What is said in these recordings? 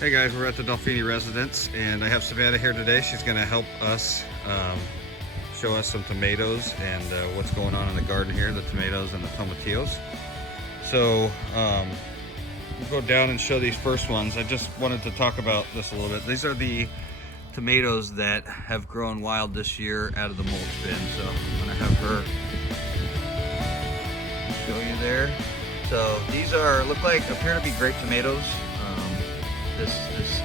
Hey guys, we're at the Dolfini residence and I have Savannah here today. She's going to help us show us some tomatoes and what's going on in the garden here, the tomatoes and the tomatillos. So we'll go down and show these first ones. I just wanted to talk about this a little bit. These are the tomatoes that have grown wild this year out of the mulch bin. So I'm going to have her show you there. So these appear to be grape tomatoes. This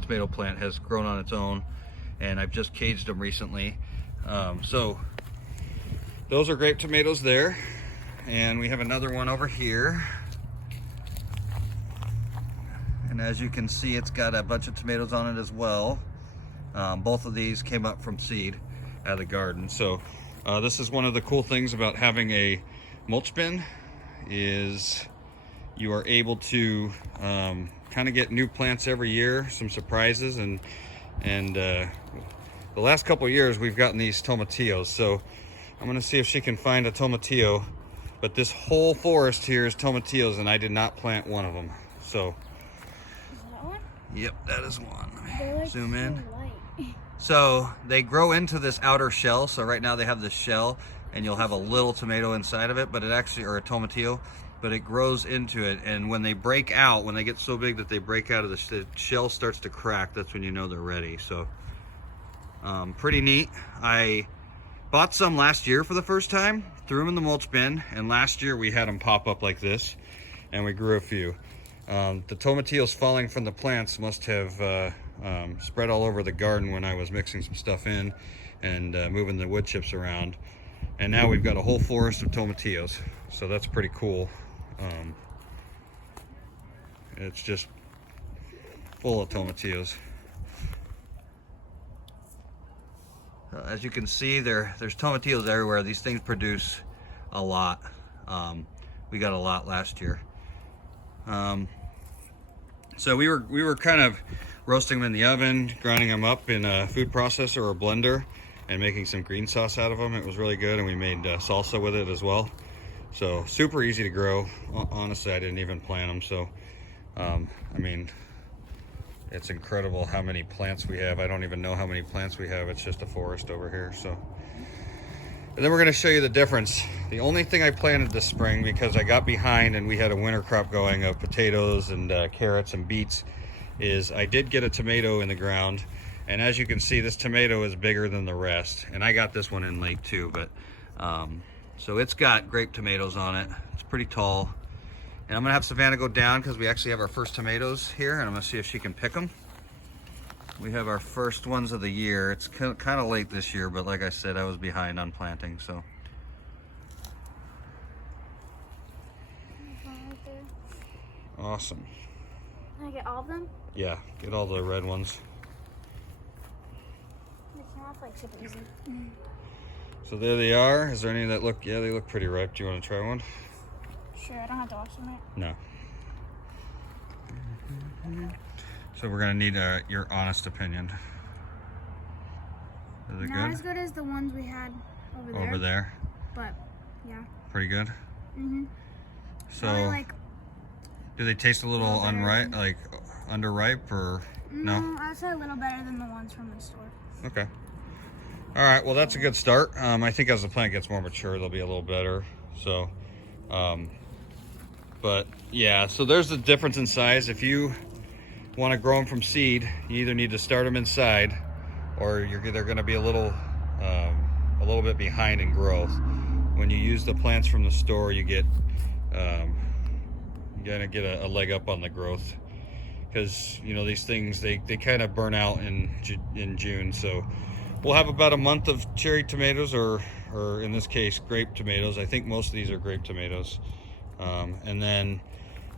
tomato plant has grown on its own, and I've just caged them recently. So those are grape tomatoes there, and we have another one over here. And as you can see, it's got a bunch of tomatoes on it as well. Both of these came up from seed out of the garden. So this is one of the cool things about having a mulch bin is you are able to kind of get new plants every year, some surprises, and the last couple of years we've gotten these tomatillos. So I'm gonna see if she can find a tomatillo, but this whole forest here is tomatillos and I did not plant one of them. So, is that one? Yep, that is one. They're like zoom in. So light. So they grow into this outer shell. So right now they have this shell and you'll have a little tomato inside of it, but it actually, or a tomatillo, but it grows into it, and when they break out, when they get so big that they break out of the shell starts to crack, that's when you know they're ready. So pretty neat. I bought some last year for the first time, threw them in the mulch bin, and last year we had them pop up like this and we grew a few. The tomatillos falling from the plants must have spread all over the garden when I was mixing some stuff in and moving the wood chips around, and now we've got a whole forest of tomatillos. So that's pretty cool. It's just full of tomatillos. As you can see, there's tomatillos everywhere. These things produce a lot. We got a lot last year. So we were kind of roasting them in the oven, grinding them up in a food processor or a blender, and making some green sauce out of them. It was really good, and we made salsa with it as well. So super easy to grow. Honestly, I didn't even plant them. So, I mean, it's incredible how many plants we have. I don't even know how many plants we have. It's just a forest over here. So, and then we're going to show you the difference. The only thing I planted this spring, because I got behind and we had a winter crop going of potatoes and carrots and beets, is I did get a tomato in the ground. And as you can see, this tomato is bigger than the rest. And I got this one in late too, but so it's got grape tomatoes on it. It's pretty tall. And I'm gonna have Savannah go down because we actually have our first tomatoes here, and I'm gonna see if she can pick them. We have our first ones of the year. It's kind of late this year, but like I said, I was behind on planting, so. Right there. Awesome. Can I get all of them? Yeah, get all the red ones. They came off like super easy. So there they are. Is there any that look, yeah, they look pretty ripe. Do you want to try one? Sure, I don't have to wash them, right? No. So we're gonna need your honest opinion. Is it Not good? as good as the ones we had over there. Over there? But, yeah. Pretty good? Mm-hmm. So, like, do they taste a little better unripe, like underripe, or no? No, I'd say a little better than the ones from the store. Okay. All right, well, that's a good start. I think as the plant gets more mature, they'll be a little better. So, but yeah, so there's the difference in size. If you want to grow them from seed, you either need to start them inside, or they're going to be a little bit behind in growth. When you use the plants from the store, you get you're gonna get a leg up on the growth, because you know these things they kind of burn out in June. So we'll have about a month of cherry tomatoes, or in this case grape tomatoes. I think most of these are grape tomatoes. And then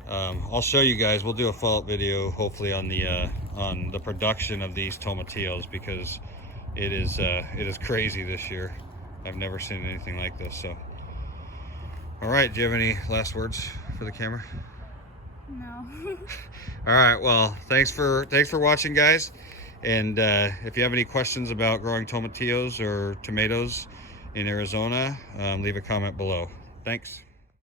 I'll show you guys, we'll do a follow-up video hopefully on the production of these tomatillos, because it is crazy this year. I've never seen anything like this. So all right, do you have any last words for the camera? No. All right, well, thanks for watching, guys. And if you have any questions about growing tomatillos or tomatoes in Arizona, leave a comment below. Thanks.